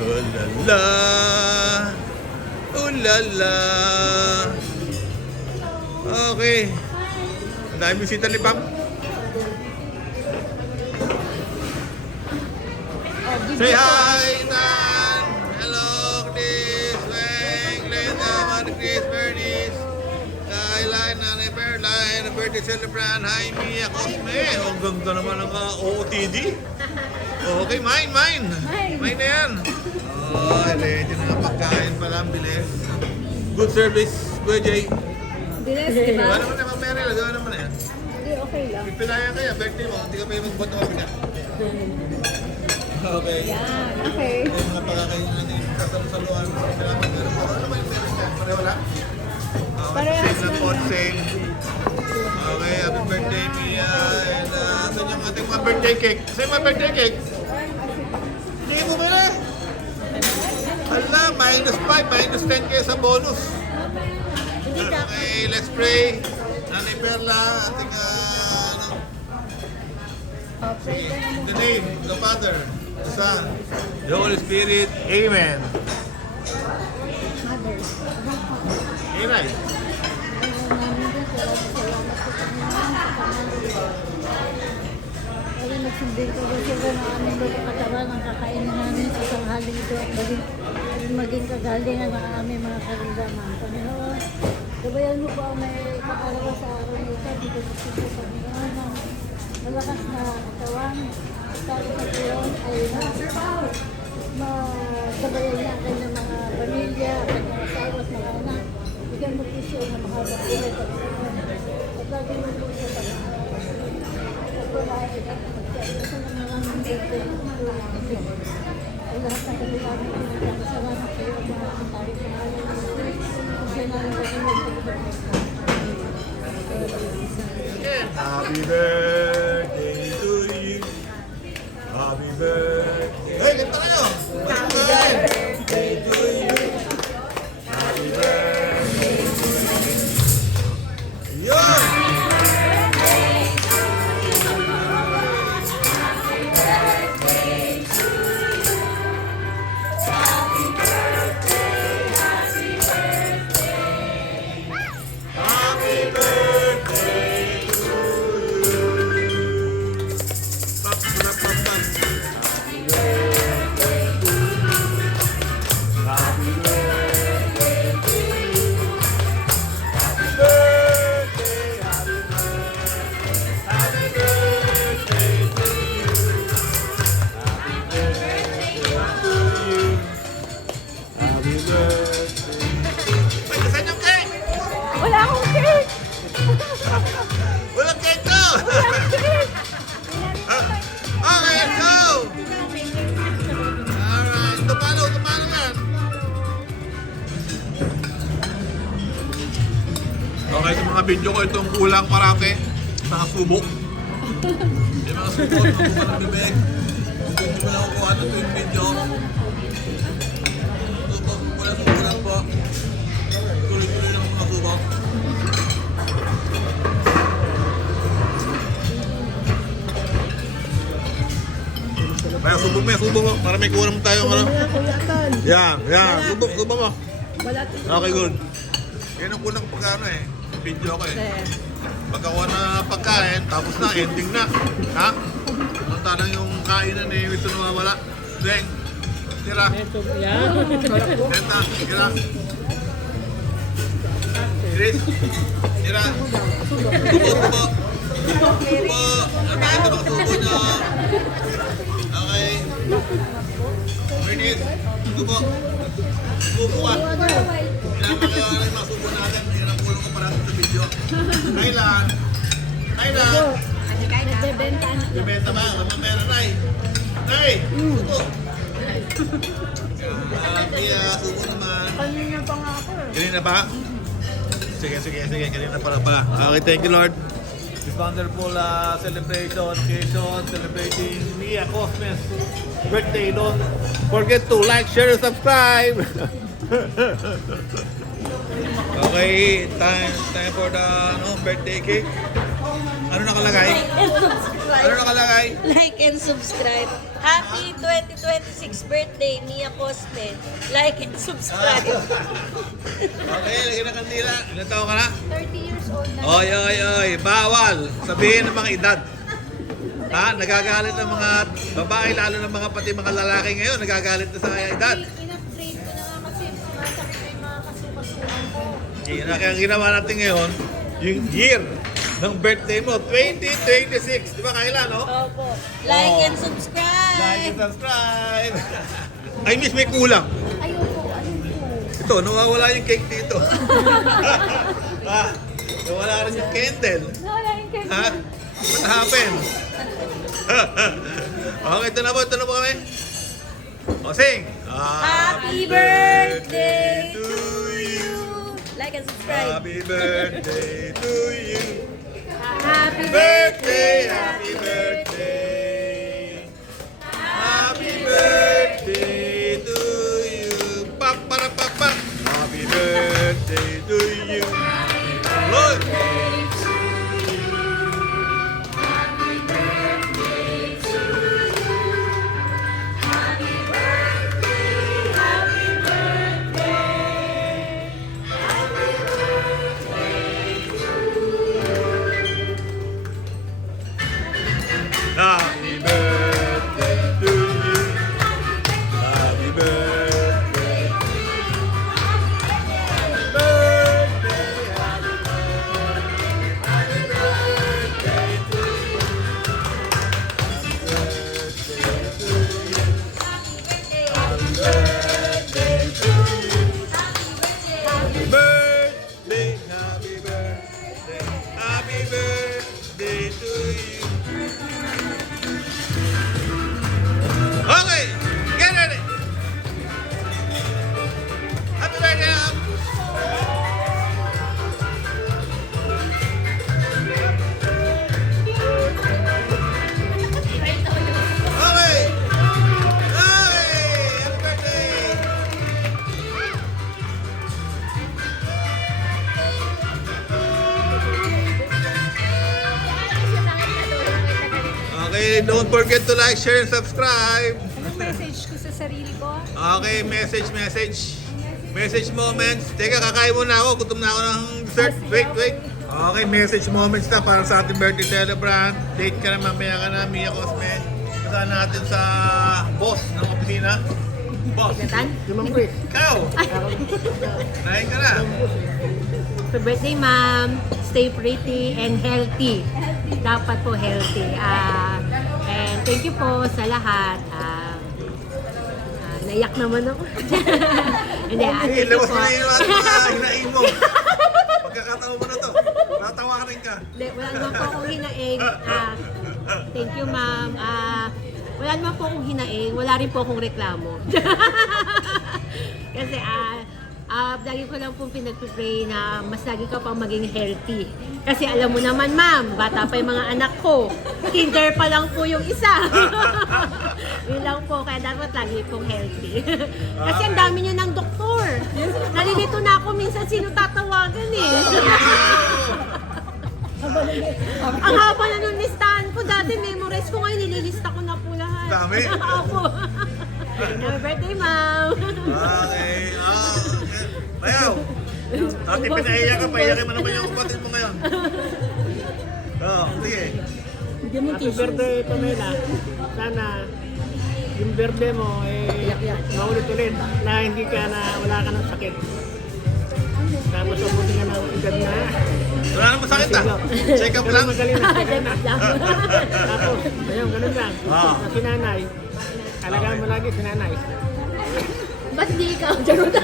Oh la la. Oh la la. Okay. Ang dami bisita ni Pam. Say hi, Nan! Hello, Chris, Weng, Glenda, Mother Chris, Bernice, Kailan, Nanay Berline, birthday celebrant, hi, Mia, Cosme. Ang ganda naman ng OOTD. Okay, mine. Mine na yan. Oh, ready na nga pagkain pala, ang bilis. Good service, Kuya Jay. Bilis, di ba? Ano naman naman, Mary, lagawa naman na yan. Hindi, okay lang. Pipilayan kaya, birthday mo, hindi ka pa yung magbuhat na mabigat. Okay. Yan, okay. Yung mga pagkakain natin, sasalusaluan. Salamat ka rin po. Ano ba yung meron ka? Pareho lang? Okay, Parehas same lang po, lang. same. Okay, happy birthday, Mia. And saan yung ating mga birthday cake? Saan yung mga birthday cake? Hindi mo ba na? Hala, -5, -10 kayo sa bonus. Okay, let's pray. Nanay Perla, ating in the name of the Father, the Son, the Holy Spirit. Amen. Mother. Amen. Kaya nagsimbing ko kasi ko na aming mga katawan ang kakainin namin sa tanghaling ito at maging kagalingan ng aming mga karamdaman. Panginoon, gabayan mo po ang may kaarawan sa araw na ito dito sa Sito, Panginoon, ng malakas na katawan. Sabi sa Panginoon ay magabayan niya ang kanyang mga pamilya, ang kanyang asawa at mga anak. Bigyan mo po siya ng mahabang buhay, Panginoon. At lagi mo po siya pag-aaral. At wala ay magsiayos na mga aming birthday. Ang lahat ng kanilang pinagkakasalamat sa iyo at mga katarik na alam mo. Kasi nalang kasi magpagpagpagpag. Happy birthday to you. Happy birthday. Hey, kanta kayo. Happy birthday to you. Happy birthday to you. Yun! Happy birthday to you. Pap, pap, pap, pap. Happy birthday to you. Happy birthday to you. Happy birthday, happy birthday. Happy birthday to you. Happy birthday to you. Happy birthday. Ay, nasaan yung cake? Wala akong cake! Walang cake ko! Okay, let's go! Alright, tumalo yan. Okay, sa mga video ko, itong kulang parate sa subok. Yung mga subok, yung mga bibig. Kung hindi mo lang kukuha ito yung video. Subok, kulang po. Tuloy-tuloy lang ang mga subok. Kaya subok mo, para may kulang tayong ano. Yan, subok mo. Okay, good. Yan ang kulang pagkano eh. Video ko eh. Pagkakuha na pagkain, tapos na, ending na. Ha? Punta na yung kainan eh, ito nawawala. Deng, tira. Benta, tira. Chris, tira. Subo. Ano ito mga subo nyo? Okay. Bernice, subo. Subo ka. Kailangan kayo ang mga subo natin. Yan ang kulong ko parang sa video. Kailan? Nagbebenta na. Bibenta ba? Ano meron, Nay? Nay! Subo! Pia, subo naman. Kanina pa nga ako eh. Kanina pa? Sige. Kanina pala. Okay, thank you, Lord. This wonderful celebration, occasion, celebrating Mia Cosme's birthday. Don't forget to like, share, and subscribe. Okay, time for the birthday cake. Ano nakalagay? Like and subscribe. Ano nakalagay? Like and subscribe. Happy 2026 birthday, Mia Cosme. Like and subscribe. Okay, lagyan ng kandila. Ilan taon ka na? 30 years old na. Oy, oy, oy. Bawal. Sabihin ng mga edad. Ha? Nagagalit ng mga babae, lalo ng mga pati mga lalaki ngayon. Nagagalit na sa edad. In-upgrade ko na nga kasi sumasakit na yung mga kasukasuhan ko. Kaya ang ginawa natin ngayon, yung year ng birthday mo, 2026. Di ba, Kayla, no? Opo. Like Oh. and subscribe. Like and subscribe. Ay, miss, may kulang. Ayoko, ano po? Ito, nawawala yung cake dito. Nawala rin yung candle. Nawala yung cake. Ha? What happened? Okay, ito na po kami. O, sing! Happy birthday to you. Like and subscribe. Happy birthday to you. Happy Birthday, happy birthday. Happy birthday to you. Pa para pa pa. Happy birthday to you. Lord. Happy birthday to you. Happy birthday. Happy birthday. Happy birthday to you. Happy birthday to you. Happy birthday. Happy birthday. Happy birthday to you. Okay, get ready. Happy birthday, Up. Okay. Okay, happy birthday. Okay, don't forget to like, share, and subscribe. Anong message ko sa sarili ko? Okay, message. Message moments. Teka, kakain muna ako. Gutom na ako ng dessert. Wait. Okay, message moments na para sa ating birthday celebrant. Date ka na, mamaya ka na, Mia Cosme. Kasama natin sa boss ng opisina. Boss. Ikaw. Kain ka na. Happy birthday, ma'am. Stay pretty and healthy. Dapat po healthy. And thank you po sa lahat. Naiyak naman ako. Hindi, thank you Labas po. mo na yung mga hinain mo. Pagkakataon mo na to. Natawa ka rin ka. Hindi, wala naman po akong hinaing. Thank you, ma'am. Wala naman po akong hinaing. Wala rin po akong reklamo. Kasi, lagi ko lang pong pinagpipray na mas lagi ka pang maging healthy. Kasi alam mo naman, ma'am, bata pa yung mga anak ko. Kinder pa lang po yung isa. Yun lang po, kaya dapat lagi pong healthy. Kasi ang dami nyo ng doktor. Nalilito na ako minsan sino tatawagan eh. Ang haba na nung listahan ko. Dati memorize ko, ngayon nililista ko na po lahat. Dami? Opo. Happy birthday, ma'am. Okay. Bayaw. Ate, pinaiyak ka. Paiyakin mo naman yung kapatid mo ngayon. Sige. Happy birthday, Pamela. Sana yung birthday mo maulit-ulit na hindi ka na wala ka ng sakit. Tapos mabuti ka ng edad na. Wala nang masakit ah. Check up lang. Magaling na, check up lang. Tapos, ayun, ganun lang. Na si nanay. Alagaan mo lagi si nanay. Ba't di ikaw? Charot.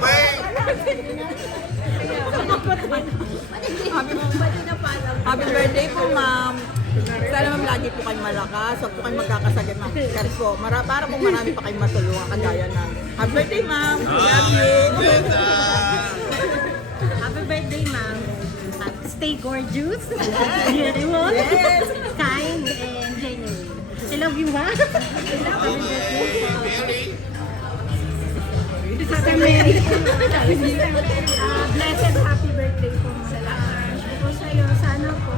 Okay. Happy birthday po, ma'am. Sana ma'am, lagi po kayong malakas. Huwag po kayong magkakasagad, ma'am. Kasi po, para po marami pa kayong matulungan kagaya na. Happy birthday, ma'am. Love you. Happy birthday, ma'am. Stay gorgeous, beautiful, kind, and genuine. I love you, ma. Sister Mary. Blessed happy birthday po sa lahat. sa'yo, sana po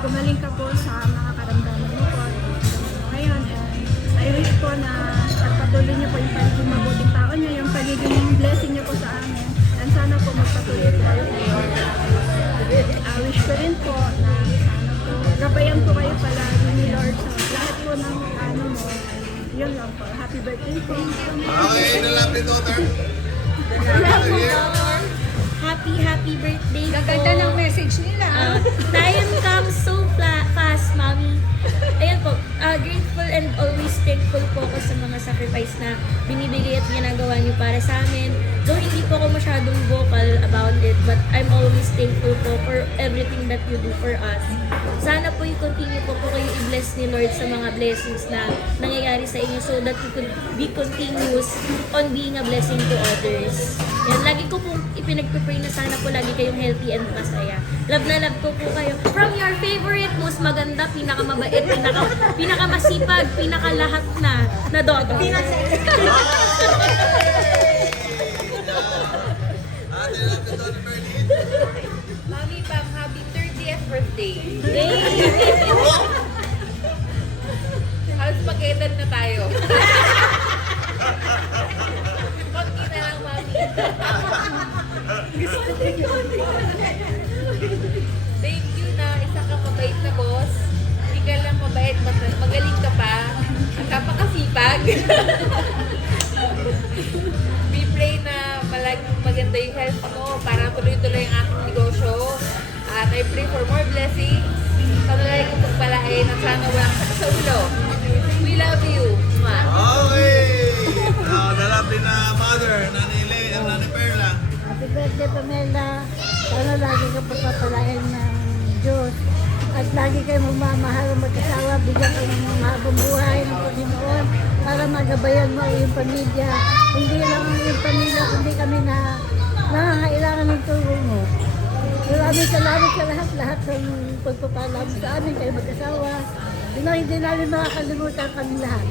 gumaling ka po sa mga karamdaman mo po ngayon. And I wish po na pagpatuloy niyo po yung pagiging mabuting tao niyo, yung pagiging blessing niyo po sa amin. And sana po magpatuloy po kayo. Wish ko rin po na sana po gabayan po kayo palagi ni Lord sa lahat po ng ano mo. Yun lang po. Happy birthday po. Okay, the lovely daughter. Happy birthday po. Gaganda ng message nila. Time comes so fast, Mami. Ayan po, grateful and always thankful po ako sa mga sacrifice na binibigay at ginagawa niyo para sa amin. Though hindi po ako masyadong vocal about it, but I'm always thankful po for everything that you do for us. Sana po i-continue po kayo i-bless ni Lord sa mga blessings na nangyayari sa inyo so that you could be continuous on being a blessing to others. Yan, lagi ko po ipinagpipray na sana po lagi kayong healthy and masaya. Love na love ko po kayo. From your favorite, most maganda, pinakamabait, pinakamasipag, pinakalahat na Dodo. Ate, lovely daughter, Bernie. Mami, pang happy 30th birthday. Halos pag-edad na tayo. Konti na lang, Mami. Thank you na isa ka mabait na boss. Hindi ka lang mabait, magaling ka pa. Ang kapakasipag. We pray na maganda yung health mo para tuloy-tuloy ang aking negosyo. At I pray for more blessings. Patuloy kong pagpalain at sana walang sakit sa ulo. We love you, Ma. Okay. Now, the lovely na mother, Nanay Lay and Nanay Perla. Happy birthday, Pamela. Sana lagi ka pagpapalain ng Diyos. At lagi kayo magmamahal ng mag-asawa. Bigyan kayo ng mga mahabang buhay ng Panginoon para magabayan mo ang iyong pamilya. Hindi lang ang iyong pamilya, kundi kami na nangangailangan ng tulong mo. Maraming salamat sa lahat ng pagpapala mo sa amin, kayo mag-asawa. Hindi namin makakalimutan kami lahat.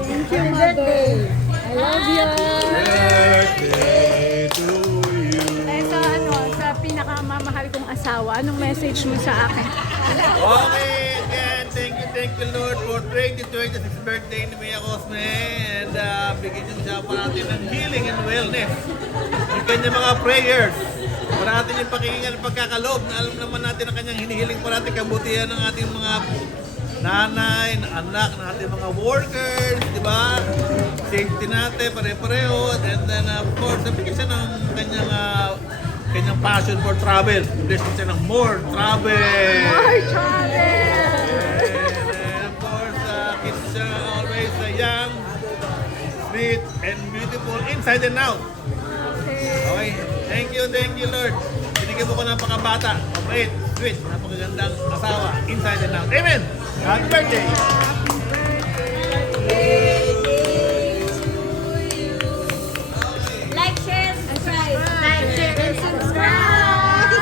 Thank you, birthday. I love you. Birthday to you. Sa pinakamamahal kong asawa, anong message mo sa akin? Okay, again, thank you Lord for 2026 birthday ni Mia Cosme and bigyan niyo siya natin ng healing and wellness. Ang kanyang mga prayers. Para natin yung pakinggan at pagkakaloob na alam naman natin ang kanyang hinihiling para natin kabutihan ng ating mga nanay, anak, ng ating mga workers, di ba? Safety natin, pare-pareho. And then, of course, nabigyan siya ng kanyang passion for travel. Bless siya ng more travel. More travel! And of course, keep siya always young, sweet, and beautiful inside and out. Okay. Thank you Lord. Binigyan mo ko ng pakabata, mabait, sweet, napakagandang asawa, inside and out. Amen! Happy birthday! Like, share, and subscribe. Like, share, and subscribe.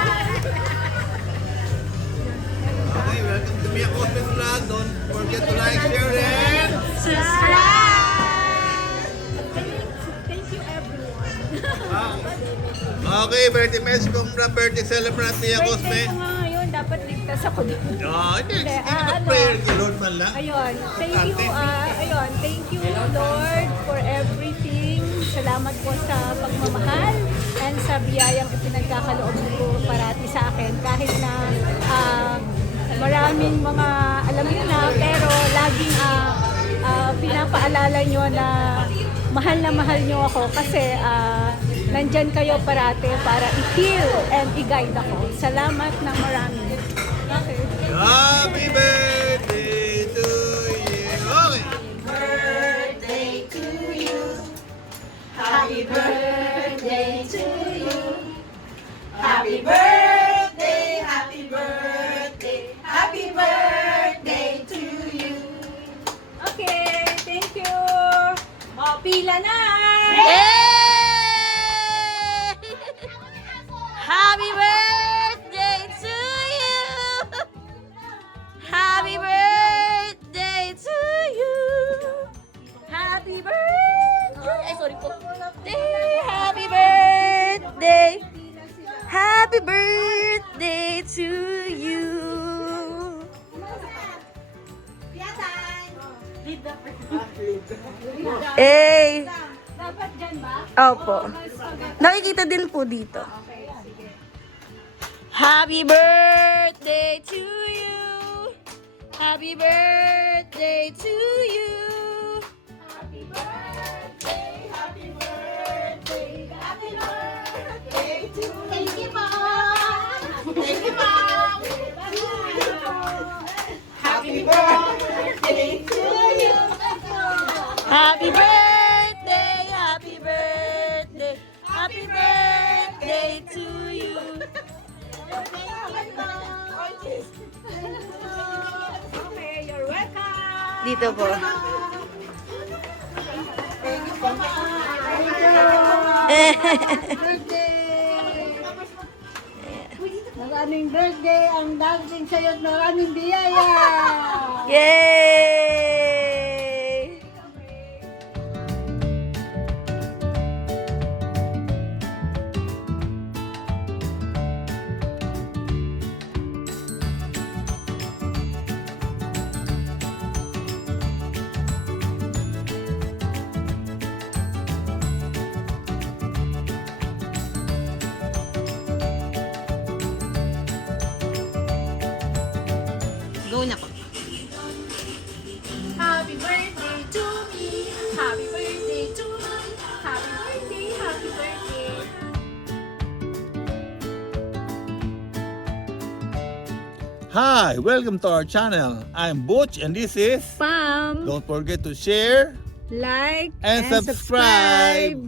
Okay, welcome to Mia Cosme's vlog. Don't forget to like, share, and Thank you, everyone. okay, birthday message from the birthday celebrant Mia Cosme. Birthday ko nga ngayon, dapat ligtas ako din. Hindi Hindi, nag-prayer kay Lord man lang. Ayun, thank you Lord for everything. Salamat po sa pagmamahal and sa biyayang ipinagkakaloob mo parati sa akin. Kahit na maraming mga alam niyo na, pero laging pinapaalala nyo na mahal niyo ako kasi nandyan kayo parati para i-heal and i-guide ako. Salamat ng marami. Okay. Happy birthday to you. Okay. Happy birthday to you. Happy birthday, happy birthday, happy birthday to you. Okay, thank you. Pila na! Happy birthday to you! Happy birthday to you! Happy birthday! Ay, sorry po. Happy birthday! Happy birthday to Eh, Dapat dyan ba? opo. Nakikita din po dito. Happy birthday to you. Happy birthday to you. Thank you, Mom! Thank you, Mom! Happy birthday to you! Happy birthday, happy birthday, happy birthday to you. Okay, you're welcome. Dito po. Maraming birthday ang dancing sa'yo at maraming biyaya! Yay! Go na po. Happy birthday to me. Happy birthday to me. Happy birthday, happy birthday. Hi, welcome to our channel. I'm Butch and this is... Pam, Don't forget to share like, and subscribe.